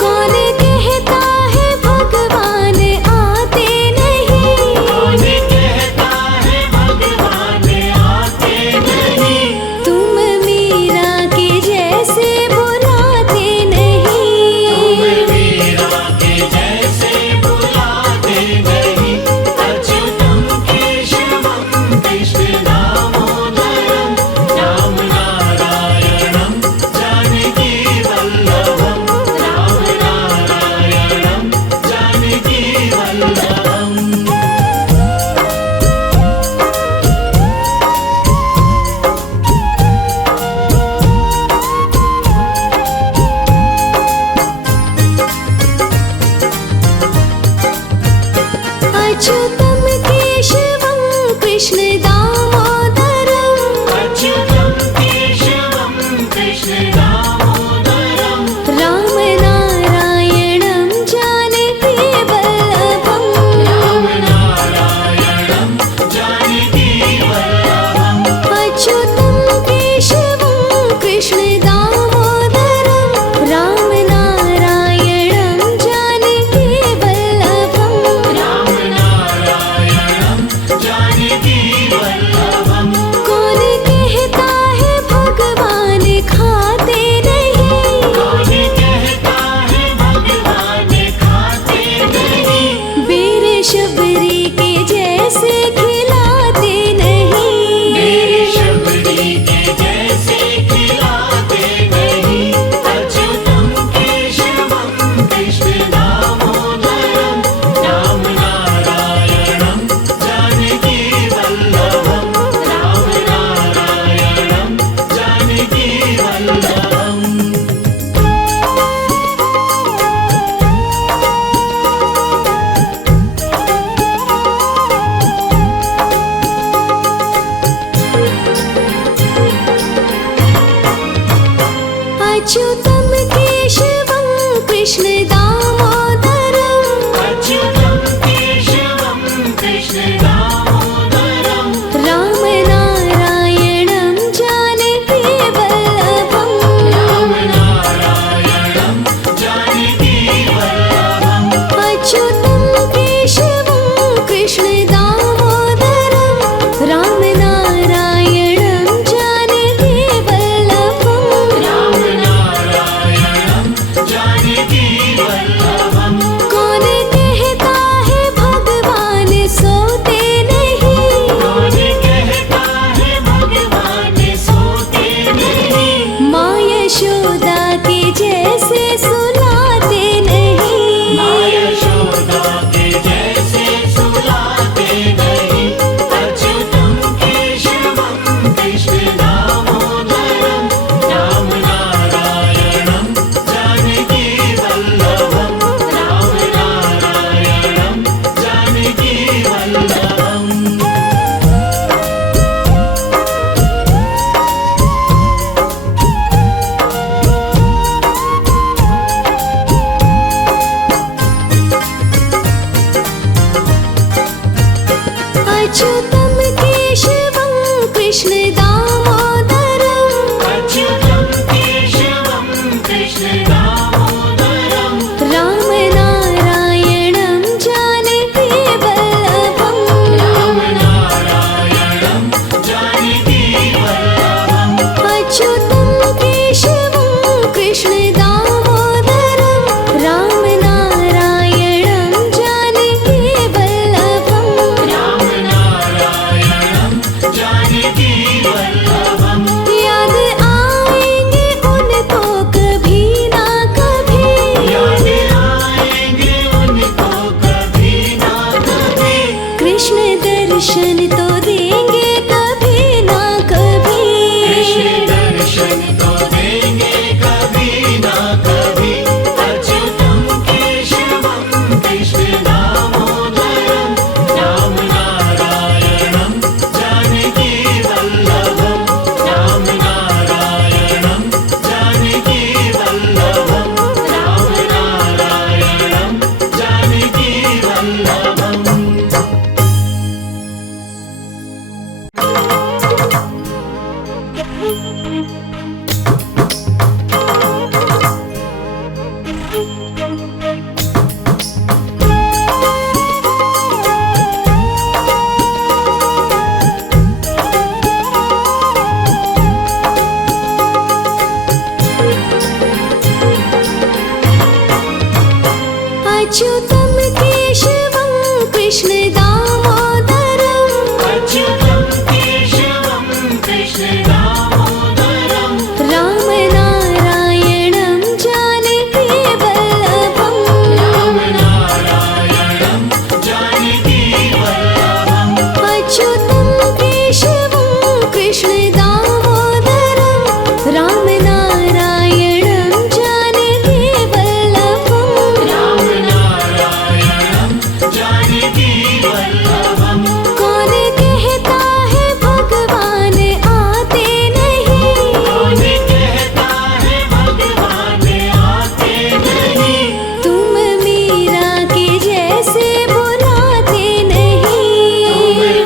कौन कहता है भगवान आते अच्युतं केशवं कृष्ण दामोदरम् अच्युतं केशवं कृष्ण दामोदरम् राम नारायणं जानकी वल्लभम् राम नारायणं जानकी वल्लभम् अच्युतं केशवं कृष्ण दामोदरम् राम नारायणं जानकी वल्लभम् राम नारायणं जानकी वल्लभम् कौन कहता है भगवान आते नहीं कौन कहता है भगवान आते नहीं तुम मीरा के जैसे बुलाते नहीं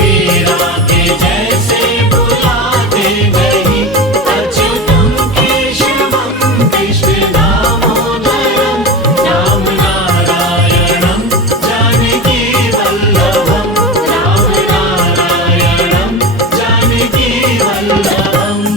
मीरा के जैसे बुलाते नहीं अच्युतं केशवं कृष्ण दामोदरम् राम नारायणं जानकी वल्लभम् राम नारायणं जानकी वल्लभम्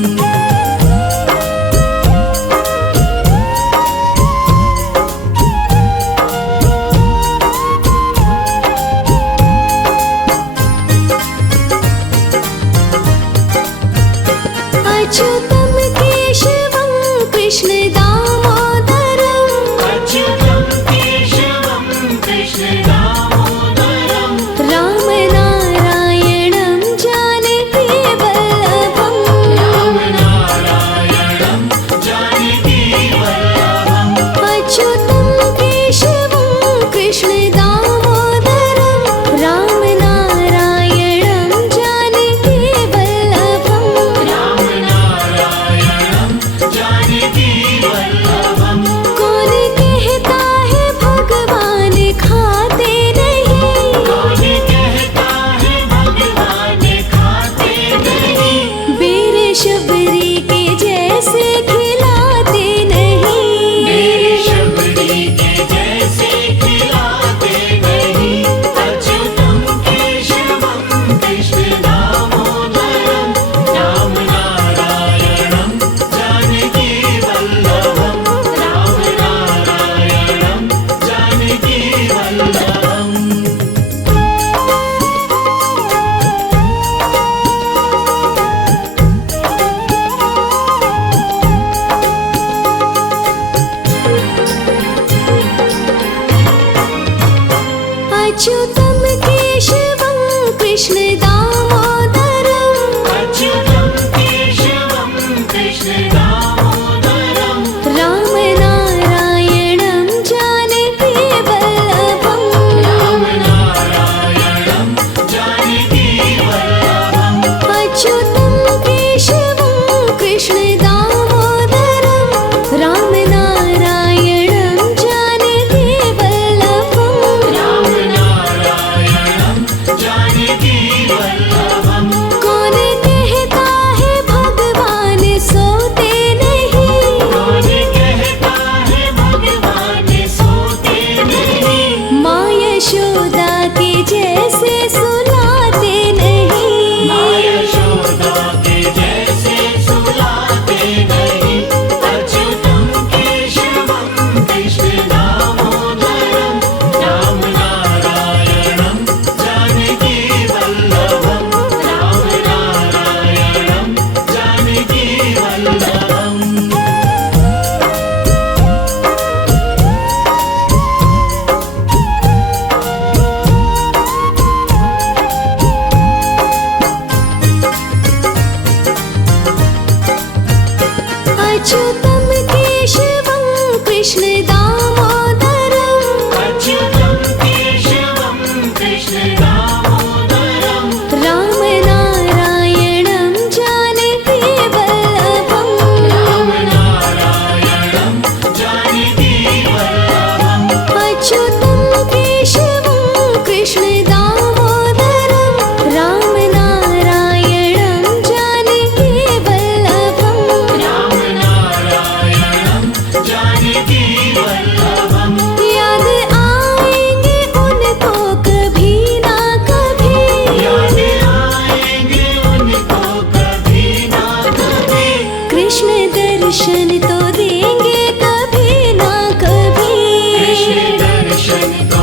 अच्युतं केशवं कृष्ण दामोदरम् अच्युतं केशवं कृष्ण दामोदरम् राम नारायणं जानकी वल्लभम् राम नारायणं जानकी वल्लभम् अच्युतं केशवं कृष्ण दामोदरम् राम नारायणं जानकी वल्लभम् राम नारायणं जानकी वल्लभम् कौन कहता है भगवान खाते नहीं कौन कहता है भगवान खाते नहीं बेर शबरी के जैसे खिलाते नहीं मेरी शबरी के जैसे खिलाते नहीं अच्युतं केशवं कृष्ण दामोदरम् राम नारायणं जानकी वल्लभम् राम नारायणं जानकी वल्लभम् अच्युतं केशवं कृष्ण दामोदरम् अच्युतं केशवं कृष्ण दामोदरम् राम नारायणं जानकी वल्लभम् राम नारायणं जानकी वल्लभम् अच्युतं केशवं कृष्ण दामोदरम् राम नारायणं जानकी वल्लभम् राम नारायणं जानकी वल्लभम् कौन कहता है भगवान सोते नहीं कौन कहता है भगवान सोते नहीं माँ यशोदा के जैसे सुलाते नहीं माँ यशोदा के जैसे सुलाते नहीं अच्युतं केशवं कृष्ण दामोदरम् राम नारायणं जानकी वल्लभम् राम नारायणं जानकी वल्लभम् मन को